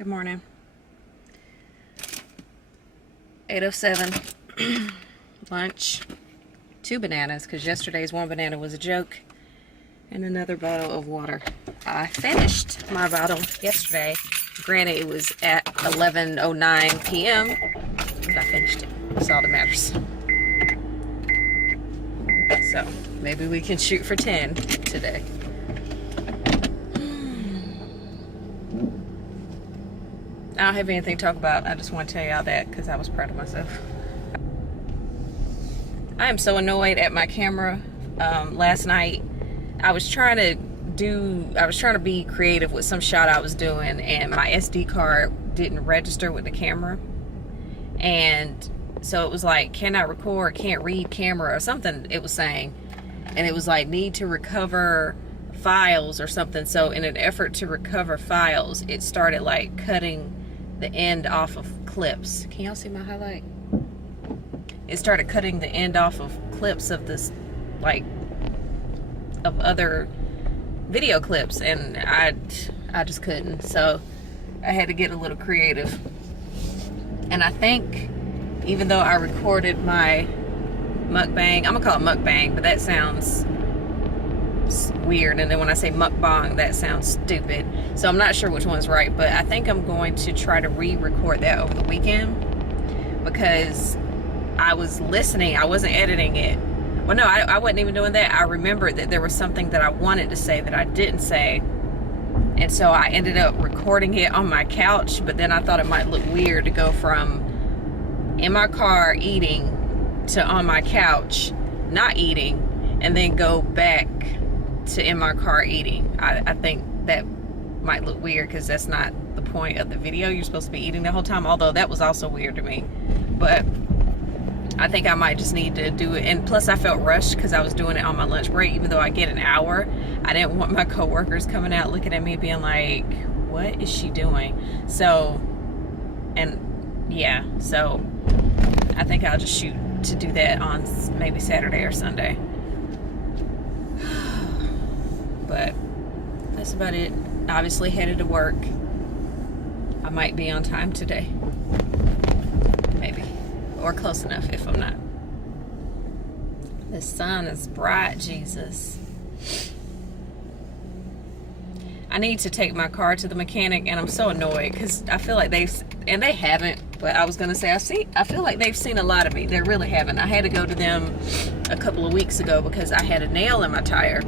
Good morning. 8:07. Lunch. 2 bananas, because yesterday's 1 banana was a joke. And another bottle of water. I finished my bottle yesterday. Granted, it was at 11:09 p.m. But I finished it. That's all that matters. So, maybe we can shoot for 10 today. I don't have anything to talk about. I just want to tell y'all that because I was proud of myself. I am so annoyed at my camera. Last night, I was trying to be creative with some shot I was doing, and my SD card didn't register with the camera. And so it was like, cannot record, can't read camera or something it was saying. And it was like, need to recover files or something. So in an effort to recover files, it started like cutting the end off of clips. Can y'all see my highlight? It started cutting the end off of clips of this, like, of other video clips, and I just couldn't. So I had to get a little creative. And I think even though I recorded my mukbang, I'm gonna call it mukbang, but that sounds weird, and then when I say mukbang, that sounds stupid. So I'm not sure which one's right, but I think I'm going to try to re-record that over the weekend, because I was listening, I wasn't editing it. Well, no, I wasn't even doing that. I remembered that there was something that I wanted to say that I didn't say, and so I ended up recording it on my couch. But then I thought it might look weird to go from in my car eating to on my couch not eating, and then go back to in my car eating. I think that might look weird because that's not the point of the video. You're supposed to be eating the whole time, although that was also weird to me. But I think I might just need to do it. And plus I felt rushed because I was doing it on my lunch break. Even though I get an hour, I didn't want my coworkers coming out looking at me being like, what is she doing? So, and yeah, so I think I'll just shoot to do that on maybe Saturday or Sunday. But that's about it. Obviously headed to work. I might be on time today. Maybe. Or close enough if I'm not. The sun is bright, Jesus. I need to take my car to the mechanic, and I'm so annoyed because I feel like they haven't, but I was gonna say I feel like they've seen a lot of me. They really haven't. I had to go to them a couple of weeks ago because I had a nail in my tire.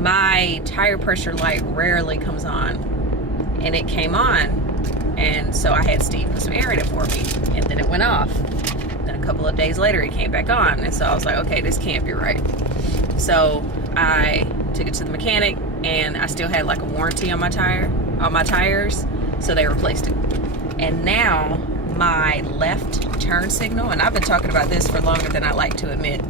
My tire pressure light rarely comes on, and it came on, and so I had Steve put some air in it for me, and then it went off. Then a couple of days later it came back on, and so I was like, okay, this can't be right. So I took it to the mechanic, and I still had like a warranty on my tires, so they replaced it. And now my left turn signal, and I've been talking about this for longer than I like to admit,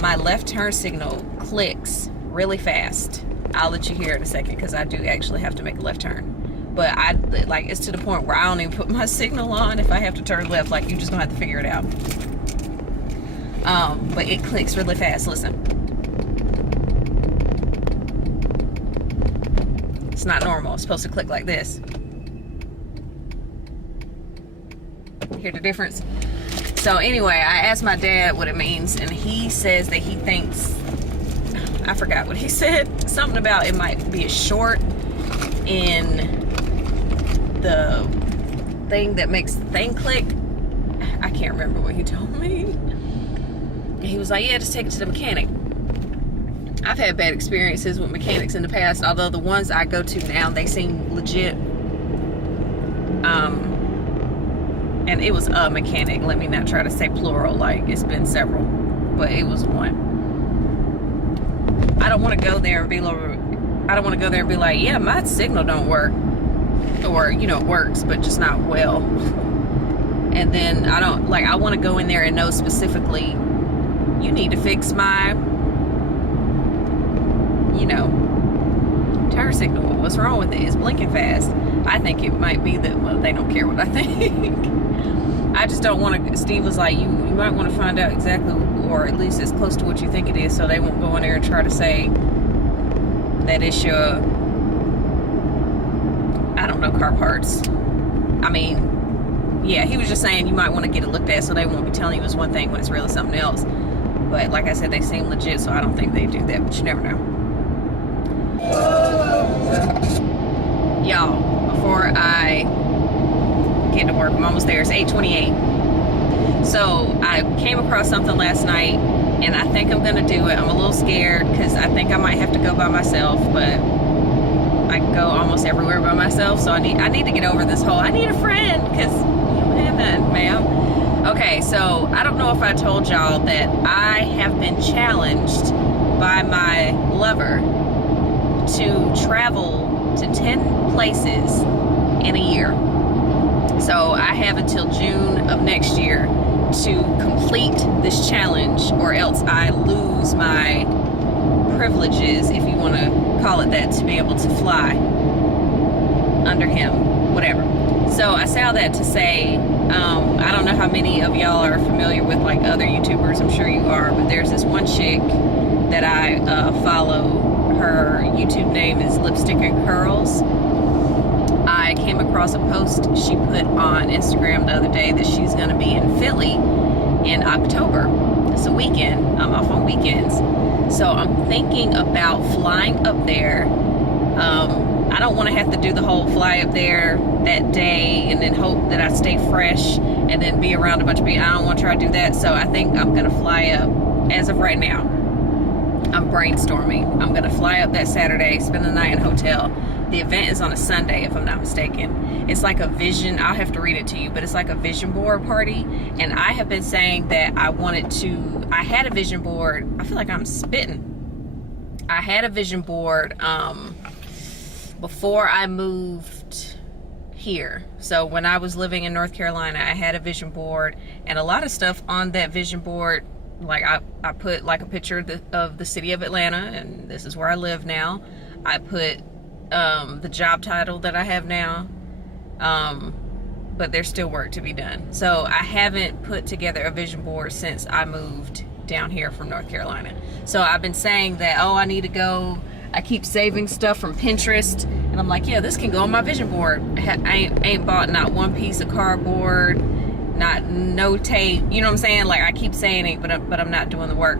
my left turn signal clicks really fast. I'll let you hear it in a second because I do actually have to make a left turn. But it's to the point where I don't even put my signal on if I have to turn left. Like, you're just gonna have to figure it out. But it clicks really fast. Listen. It's not normal. It's supposed to click like this. Hear the difference? So anyway, I asked my dad what it means, and he says that he thinks, I forgot what he said, something about it might be a short in the thing that makes the thing click. I can't remember what he told me. And he was like, yeah, just take it to the mechanic. I've had bad experiences with mechanics in the past, although the ones I go to now, they seem legit. And it was a mechanic. Let me not try to say plural, like it's been several, but it was one. I don't want to go there and be like, yeah, my signal don't work, or it works, but just not well. And then I want to go in there and know specifically, you need to fix my, turn signal. What's wrong with it? It's blinking fast. I think it might be that, well, they don't care what I think. I just don't want to. Steve was like, you might want to find out exactly, or at least as close to what you think it is, so they won't go in there and try to say that it's your I don't know, car parts. I mean, yeah, he was just saying you might want to get it looked at so they won't be telling you it's one thing when it's really something else. But like I said, they seem legit, so I don't think they do that, but you never know. Y'all, before I get to work, I'm almost there. It's 8:28. So I came across something last night, and I think I'm gonna do it. I'm a little scared because I think I might have to go by myself, but I go almost everywhere by myself, so I need to get over this whole I need a friend, because you don't have none, ma'am. Okay, so I don't know if I told y'all that I have been challenged by my lover to travel to 10 places in a year. So I have until June of next year to complete this challenge, or else I lose my privileges, if you want to call it that, to be able to fly under him, whatever. So I say all that to say, I don't know how many of y'all are familiar with like other YouTubers. I'm sure you are, but there's this one chick that I follow. Her YouTube name is Lipstick and Curls. I came across a post she put on Instagram the other day that she's going to be in Philly in October. It's a weekend. I'm off on weekends. So I'm thinking about flying up there. I don't want to have to do the whole fly up there that day and then hope that I stay fresh and then be around a bunch of people. I don't want to try to do that. So I think I'm going to fly up as of right now. I'm brainstorming. I'm going to fly up that Saturday, spend the night in a hotel. The event is on a Sunday, if I'm not mistaken. It's like a vision, I'll have to read it to you, but it's like a vision board party. And I have been saying that I had a vision board. I feel like I'm spitting. I had a vision board before I moved here. So when I was living in North Carolina, I had a vision board, and a lot of stuff on that vision board, like I put like a picture of the city of Atlanta, and this is where I live now. I put the job title that I have now, but there's still work to be done. So I haven't put together a vision board since I moved down here from North Carolina. So I've been saying that, oh, I need to go. I keep saving stuff from Pinterest, and I'm like, yeah, this can go on my vision board. I ain't bought not one piece of cardboard, no tape, you know what I'm saying? Like, I keep saying it, but I'm not doing the work.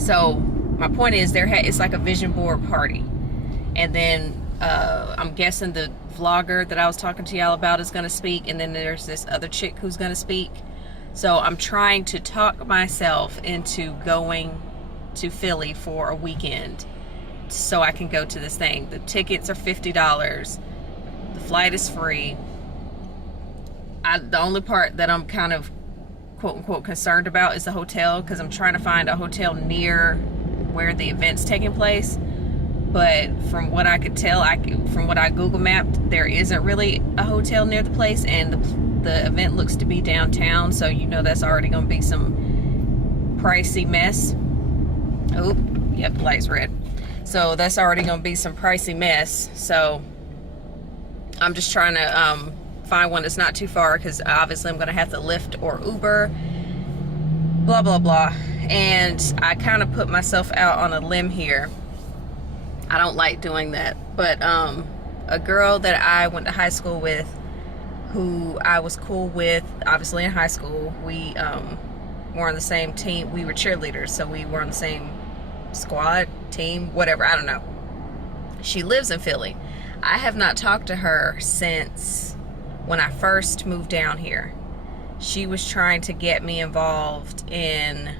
So my point is, it's like a vision board party. And then I'm guessing the vlogger that I was talking to y'all about is going to speak, and then there's this other chick who's going to speak. So I'm trying to talk myself into going to Philly for a weekend so I can go to this thing. The tickets are $50. The flight is free. The only part that I'm kind of quote-unquote concerned about is the hotel, because I'm trying to find a hotel near where the event's taking place. But from what I could tell, from what I Google mapped, there isn't really a hotel near the place, and the event looks to be downtown, so you know that's already going to be some pricey mess. Oh, yep, the light's red. So that's already going to be some pricey mess. So I'm just trying to find one that's not too far, because obviously I'm going to have to Lyft or Uber, blah, blah, blah. And I kind of put myself out on a limb here. I don't like doing that, but a girl that I went to high school with, who I was cool with, obviously in high school, we were on the same team. We were cheerleaders, so we were on the same squad, team, whatever, I don't know. She lives in Philly. I have not talked to her since when I first moved down here. She was trying to get me involved in,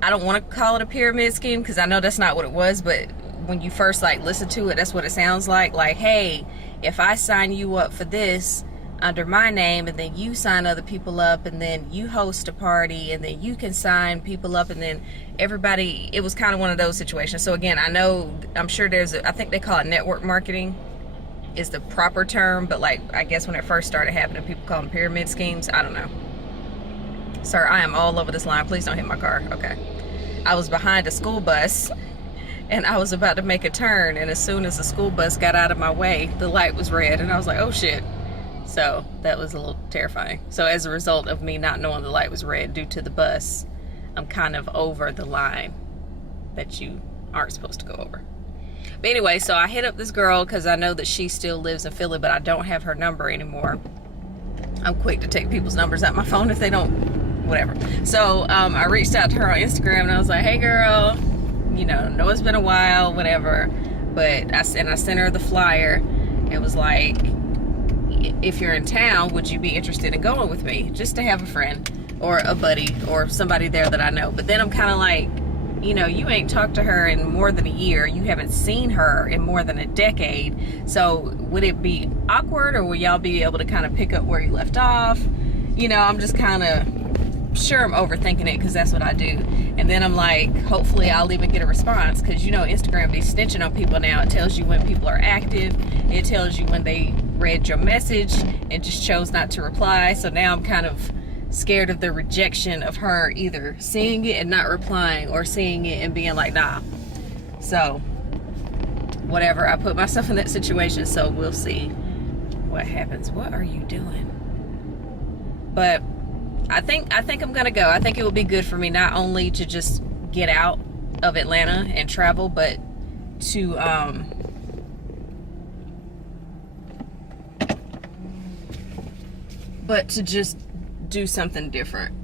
I don't want to call it a pyramid scheme, because I know that's not what it was, but when you first like listen to it, that's what it sounds like. Like, hey, if I sign you up for this under my name, and then you sign other people up, and then you host a party, and then you can sign people up, and then everybody, it was kind of one of those situations. So again, I'm sure I think they call it network marketing is the proper term, but like, I guess when it first started happening, people call them pyramid schemes. I don't know. Sir, I am all over this line. Please don't hit my car. Okay. I was behind a school bus, and I was about to make a turn, and as soon as the school bus got out of my way, the light was red, and I was like, oh shit. So that was a little terrifying. So as a result of me not knowing the light was red due to the bus, I'm kind of over the line that you aren't supposed to go over. But anyway, so I hit up this girl because I know that she still lives in Philly, but I don't have her number anymore. I'm quick to take people's numbers out my phone if they don't, whatever. So I reached out to her on Instagram and I was like, hey girl, you know it's been a while, whatever. But I sent her the flyer. It was like, if you're in town, would you be interested in going with me? Just to have a friend or a buddy or somebody there that I know. But then I'm kind of like, you know, you ain't talked to her in more than a year. You haven't seen her in more than a decade. So would it be awkward, or will y'all be able to kind of pick up where you left off? You know, I'm just kind of sure I'm overthinking it because that's what I do. And then I'm like, hopefully I'll even get a response, because you know Instagram be snitching on people now. It tells you when people are active. It tells you when they read your message and just chose not to reply. So now I'm kind of scared of the rejection of her either seeing it and not replying, or seeing it and being like, nah. So whatever, I put myself in that situation, so we'll see what happens. What are you doing? But I think I'm gonna go. I think it will be good for me, not only to just get out of Atlanta and travel, but to just do something different.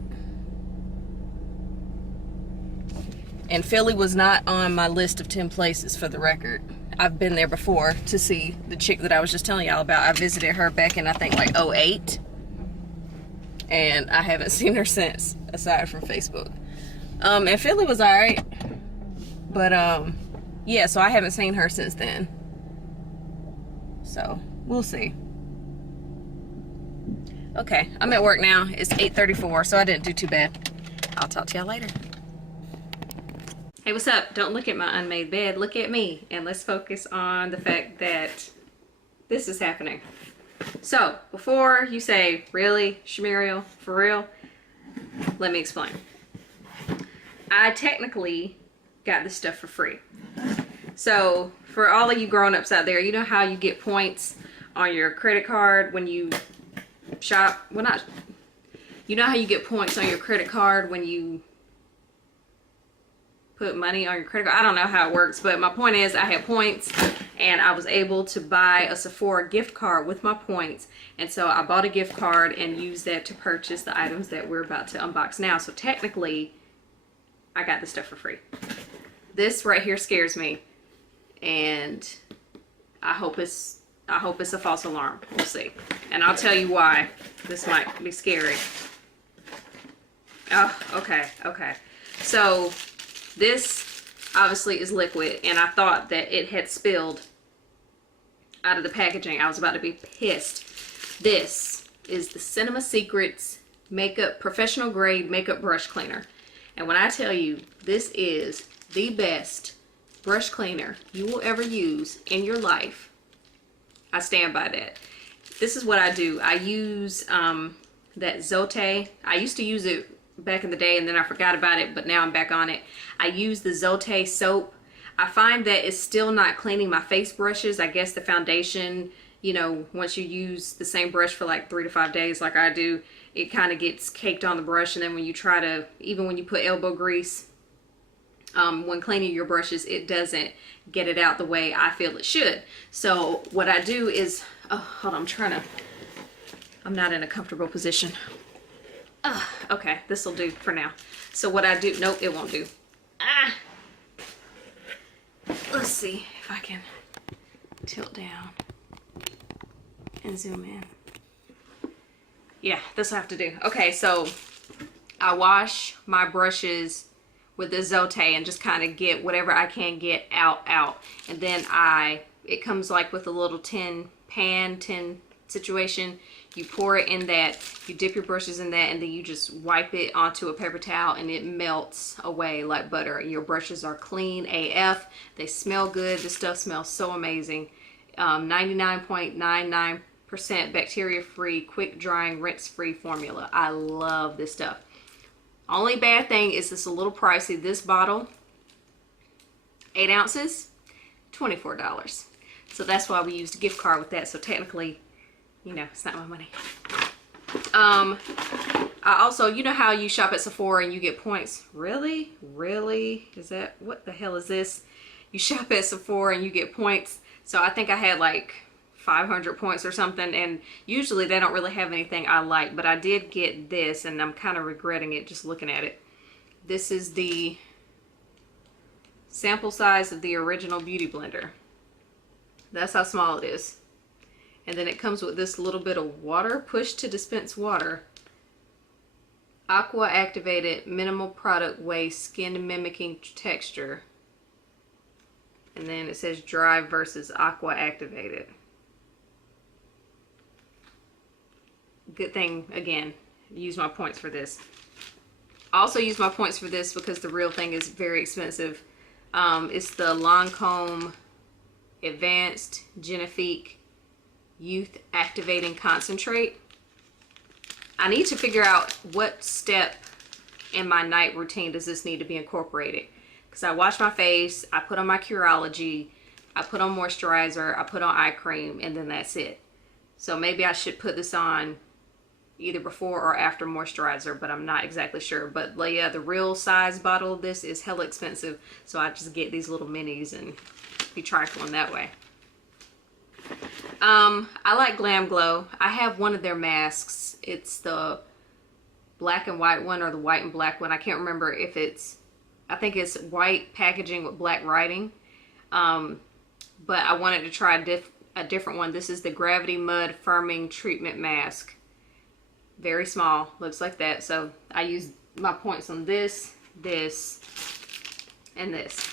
And Philly was not on my list of 10 places, for the record. I've been there before to see the chick that I was just telling y'all about. I visited her back in, I think, like 08. And I haven't seen her since, aside from Facebook. And Philly was alright. But, yeah, so I haven't seen her since then. So, we'll see. Okay, I'm at work now. It's 8:34, so I didn't do too bad. I'll talk to y'all later. Hey, what's up? Don't look at my unmade bed. Look at me. And let's focus on the fact that this is happening. So, before you say, really, Shamiriel, for real, let me explain. I technically got this stuff for free. So, for all of you grown-ups out there, you know how you get points on your credit card when you shop? Well, not... You know how you get points on your credit card when you put money on your credit card? I don't know how it works, but my point is I had points and I was able to buy a Sephora gift card with my points. And so I bought a gift card and used that to purchase the items that we're about to unbox now. So technically, I got this stuff for free. This right here scares me, and I hope it's a false alarm. We'll see. And I'll tell you why this might be scary. Oh, okay. So this obviously is liquid, and I thought that it had spilled out of the packaging. I was about to be pissed. This is the Cinema Secrets makeup, professional grade makeup brush cleaner. And when I tell you this is the best brush cleaner you will ever use in your life, I stand by that. This is what I do. I use that Zote. I used to use it back in the day and then I forgot about it, but now I'm back on it. I use the Zote soap. I find that it's still not cleaning my face brushes. I guess the foundation, you know, once you use the same brush for like 3 to 5 days like I do, it kind of gets caked on the brush. And then when you try to, even when you put elbow grease, when cleaning your brushes, it doesn't get it out the way I feel it should. So what I do is, oh, hold on, I'm not in a comfortable position. Okay, this will do for now. So what I do, nope, it won't do. Let's see if I can tilt down and zoom in. Yeah, this will have to do. Okay, so I wash my brushes with the Zote and just kind of get whatever I can get out. And then it comes like with a little tin situation. You pour it in that, you dip your brushes in that, and then you just wipe it onto a paper towel and it melts away like butter. Your brushes are clean AF. They smell good. This stuff smells so amazing. 99.99% bacteria-free, quick drying, rinse-free formula. I love this stuff. Only bad thing is it's a little pricey. This bottle, 8 ounces, $24. So that's why we used a gift card with that. So technically, you know, it's not my money. I also, you know how you shop at Sephora and you get points? Really? Is that, what the hell is this? you shop at Sephora and you get points. So I think I had like 500 points or something, and usually they don't really have anything I like, but I did get this and I'm kind of regretting it just looking at it. This is the sample size of the original Beauty Blender. That's how small it is. And then it comes with this little bit of water, push to dispense water. Aqua activated, minimal product waste, skin mimicking texture. And then it says dry versus aqua activated. Good thing, again, use my points for this. I also use my points for this because the real thing is very expensive. It's the Lancome Advanced Genifique Youth Activating Concentrate. I need to figure out what step in my night routine does this need to be incorporated. Because I wash my face, I put on my Curology, I put on moisturizer, I put on eye cream, and then that's it. So maybe I should put this on either before or after moisturizer, but I'm not exactly sure. But yeah, the real size bottle of this is hella expensive, so I just get these little minis and be trifling that way. I like Glam Glow. I have one of their masks. It's the black and white one or the white and black one. I can't remember if it's, I think it's white packaging with black writing. But I wanted to try a different one. This is the Gravity Mud Firming Treatment Mask. Very small, looks like that. So I use my points on this, this, and this.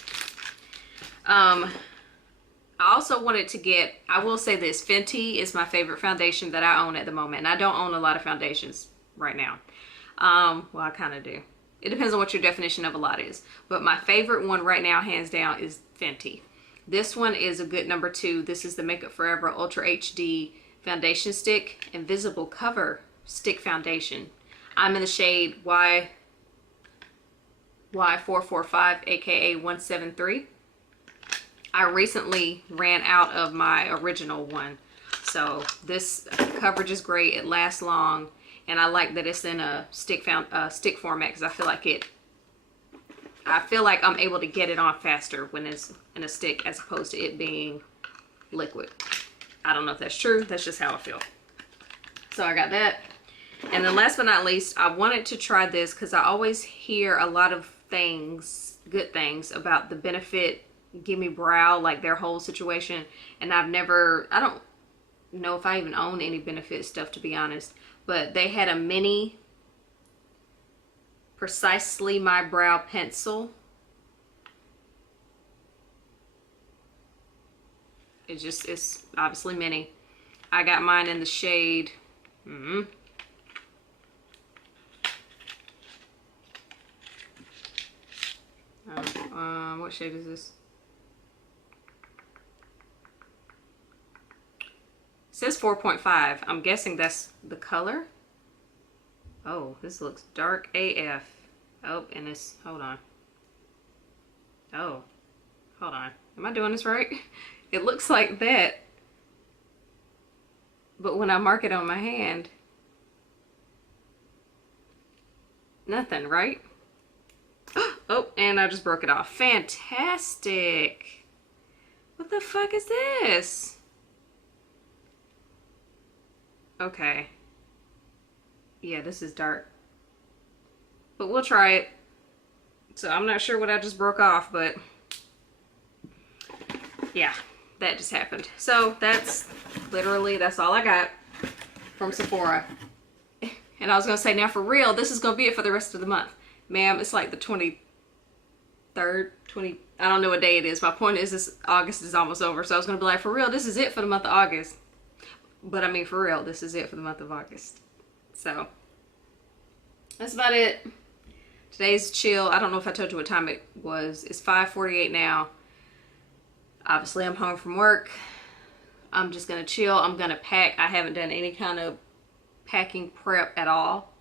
I also wanted to get, I will say this, Fenty is my favorite foundation that I own at the moment. And I don't own a lot of foundations right now. Well, I kind of do. It depends on what your definition of a lot is. But my favorite one right now, hands down, is Fenty. This one is a good number 2. This is the Makeup Forever Ultra HD Foundation Stick Invisible Cover Stick Foundation. I'm in the shade Y445, aka 173. I recently ran out of my original one. So this coverage is great. It lasts long. And I like that it's in a stick format because I feel like I'm able to get it on faster when it's in a stick as opposed to it being liquid. I don't know if that's true. That's just how I feel. So I got that. And then last but not least, I wanted to try this because I always hear a lot of things, good things about the Benefit Gimme Brow, like their whole situation. And I don't know if I even own any Benefit stuff, to be honest. But they had a mini Precisely My Brow pencil. It's obviously mini. I got mine in the shade. What shade is this? It says 4.5. I'm guessing that's the color. Oh, this looks dark AF. Oh, and it's, hold on. Oh, hold on. Am I doing this right? It looks like that. But when I mark it on my hand, nothing, right? Oh, and I just broke it off. Fantastic. What the fuck is this? Okay. Yeah, this is dark. But we'll try it. So I'm not sure what I just broke off, but yeah, that just happened. So that's all I got from Sephora. And I was gonna say, now for real, this is gonna be it for the rest of the month. Ma'am, it's like the 23rd, I don't know what day it is. My point is this August is almost over. So I was gonna be like, for real, this is it for the month of August. But I mean, for real, this is it for the month of August. So that's about it. Today's chill. I don't know if I told you what time it was. It's 5:48 now. Obviously, I'm home from work. I'm just gonna chill. I'm gonna pack. I haven't done any kind of packing prep at all.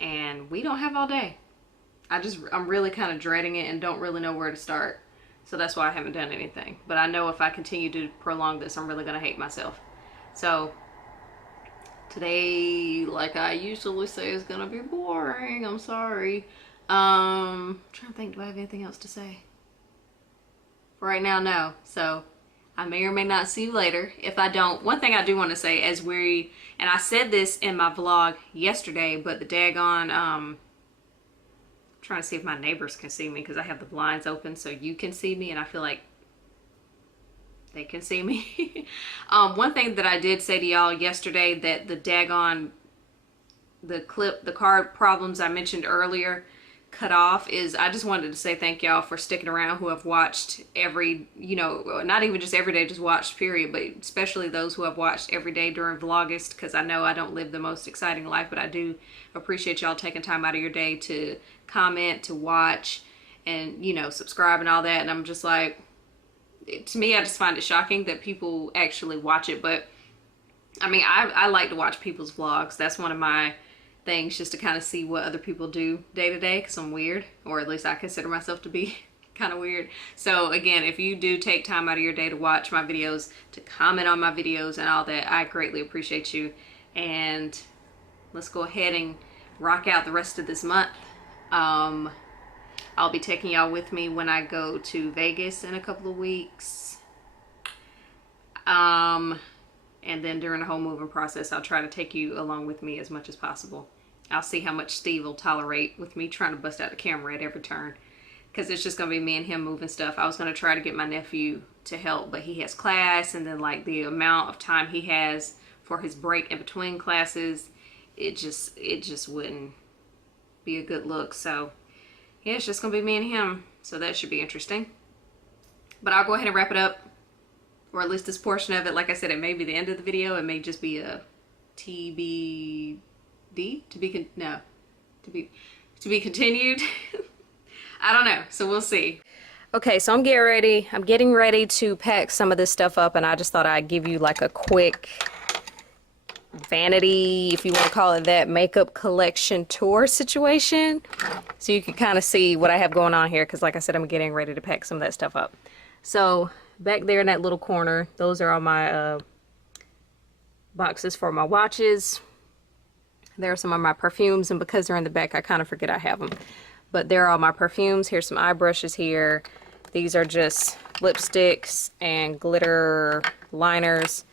And we don't have all day. I'm really kind of dreading it and don't really know where to start. So that's why I haven't done anything. But I know if I continue to prolong this, I'm really gonna hate myself. So today, like I usually say, is gonna be boring. I'm sorry. I'm trying to think, do I have anything else to say? right now, no. So I may or may not see you later. If I don't, one thing I do want to say, and I said this in my vlog yesterday, but the daggone, trying to see if my neighbors can see me because I have the blinds open so you can see me, and I feel like they can see me. One thing that I did say to y'all yesterday, that the daggone, the card problems I mentioned earlier cut off, is I just wanted to say thank y'all for sticking around, who have watched every, you know, not even just every day, just watched period, but especially those who have watched every day during Vlogust, because I know I don't live the most exciting life, but I do appreciate y'all taking time out of your day to comment, to watch, and, you know, subscribe and all that. And I'm just like, to me, I just find it shocking that people actually watch it. But I mean, I like to watch people's vlogs. That's one of my things, just to kind of see what other people do day to day, because I'm weird, or at least I consider myself to be kind of weird. So again, if you do take time out of your day to watch my videos, to comment on my videos and all that, I greatly appreciate you. And let's go ahead and rock out the rest of this month. I'll be taking y'all with me when I go to Vegas in a couple of weeks. And then during the whole moving process, I'll try to take you along with me as much as possible. I'll see how much Steve will tolerate with me trying to bust out the camera at every turn, because it's just going to be me and him moving stuff. I was going to try to get my nephew to help, but he has class, and then like the amount of time he has for his break in between classes, it just wouldn't be a good look. So yeah, it's just gonna be me and him, so that should be interesting. But I'll go ahead and wrap it up, or at least this portion of it. Like I said, it may be the end of the video. It may just be a TBD, to be continued. I don't know, so we'll see. Okay, so I'm getting ready to pack some of this stuff up, and I just thought I'd give you like a quick vanity, if you want to call it that, makeup collection tour situation, so you can kind of see what I have going on here, because like I said, I'm getting ready to pack some of that stuff up. So back there in that little corner, those are all my boxes for my watches. There are some of my perfumes, and because they're in the back, I kind of forget I have them, but there are all my perfumes. Here's some eye brushes here. These are just lipsticks and glitter liners.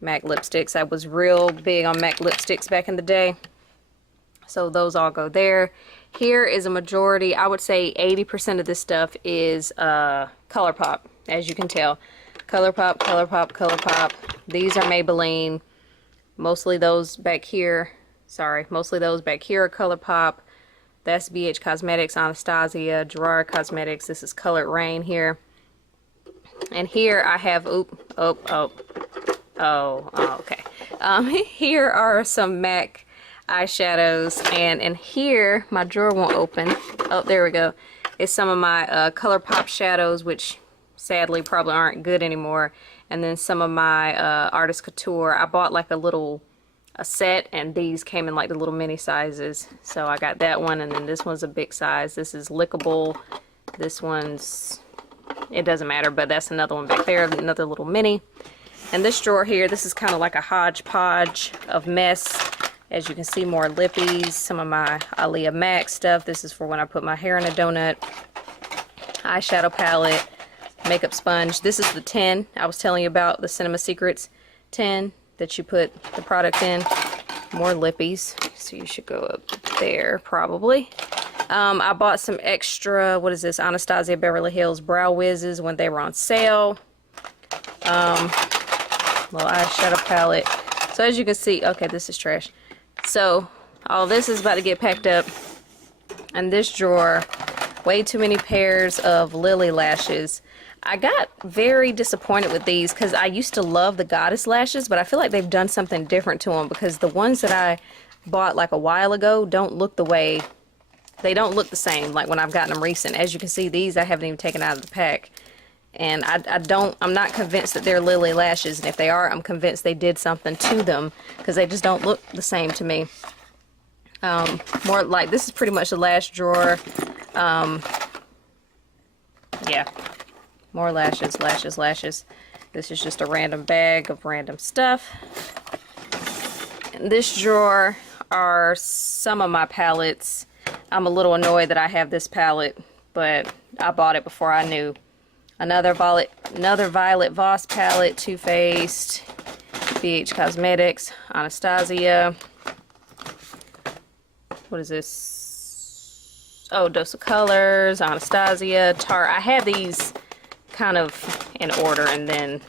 MAC lipsticks. I was real big on MAC lipsticks back in the day, so those all go there. Here is a majority, I would say 80% of this stuff is ColourPop, as you can tell. ColourPop, ColourPop, ColourPop. These are Maybelline. Mostly those back here are ColourPop. That's BH Cosmetics, Anastasia, Gerard Cosmetics. This is Colored Rain here. And here I have, okay. Here are some MAC eyeshadows, and in here, my drawer won't open. Oh, there we go. It's some of my ColourPop shadows, which sadly probably aren't good anymore. And then some of my Artist Couture. I bought like a set, and these came in like the little mini sizes. So I got that one, and then this one's a big size. This is lickable. This one's, it doesn't matter, but that's another one back there, another little mini. And this drawer here, this is kind of like a hodgepodge of mess. As you can see, more lippies, some of my Aaliyah MAC stuff. This is for when I put my hair in a donut. Eyeshadow palette, makeup sponge. This is the tin I was telling you about, the Cinema Secrets tin that you put the product in. More lippies, so you should go up there probably. I bought some extra, what is this, Anastasia Beverly Hills Brow Wizzes when they were on sale. Little eyeshadow palette. So as you can see, okay, this is trash. So all this is about to get packed up. And this drawer, way too many pairs of Lily lashes. I got very disappointed with these because I used to love the Goddess lashes, but I feel like they've done something different to them, because the ones that I bought like a while ago don't look the way, they don't look the same like when I've gotten them recent. As you can see, these I haven't even taken out of the pack. And I'm not convinced that they're Lily lashes, and if they are, I'm convinced they did something to them, because they just don't look the same to me. More like, this is pretty much the last drawer. Yeah, more lashes, lashes, lashes. This is just a random bag of random stuff. In this drawer are some of my palettes. I'm a little annoyed that I have this palette, but I bought it before I knew Another Violet Voss palette, Too Faced, BH Cosmetics, Anastasia. What is this? Oh, Dose of Colors, Anastasia, Tarte. I had these kind of in order, and then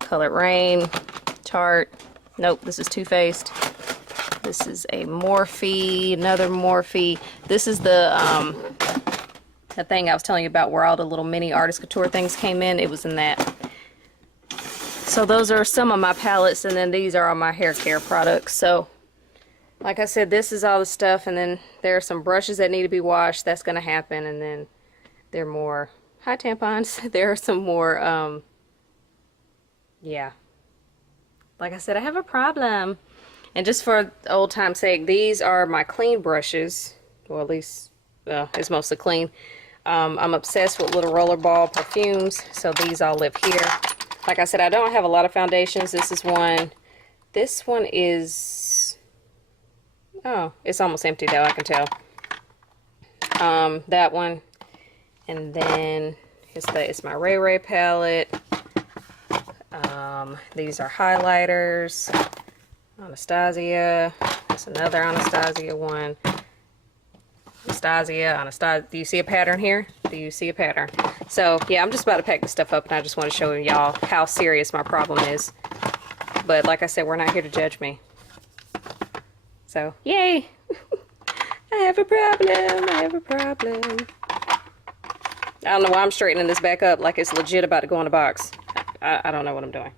Colored Rain, Tarte. Nope, this is Too Faced. This is a Morphe, another Morphe. This is the thing I was telling you about where all the little mini Artist Couture things came in. It was in that. So those are some of my palettes, and then these are all my hair care products. So like I said, this is all the stuff, and then there are some brushes that need to be washed. That's going to happen, and then there are more, hi tampons, there are some more, yeah. Like I said, I have a problem. And just for old time's sake, these are my clean brushes. Well, at least, it's mostly clean. I'm obsessed with little rollerball perfumes, so these all live here. Like I said, I don't have a lot of foundations. This is one. This one is, oh, it's almost empty though, I can tell. That one. And then it's my Ray Ray palette. These are highlighters. Anastasia. That's another Anastasia one. Anastasia. Do you see a pattern here? Do you see a pattern? So yeah, I'm just about to pack this stuff up, and I just want to show y'all how serious my problem is. But like I said, we're not here to judge me. So yay! I have a problem. I have a problem. I don't know why I'm straightening this back up like it's legit about to go in a box. I don't know what I'm doing.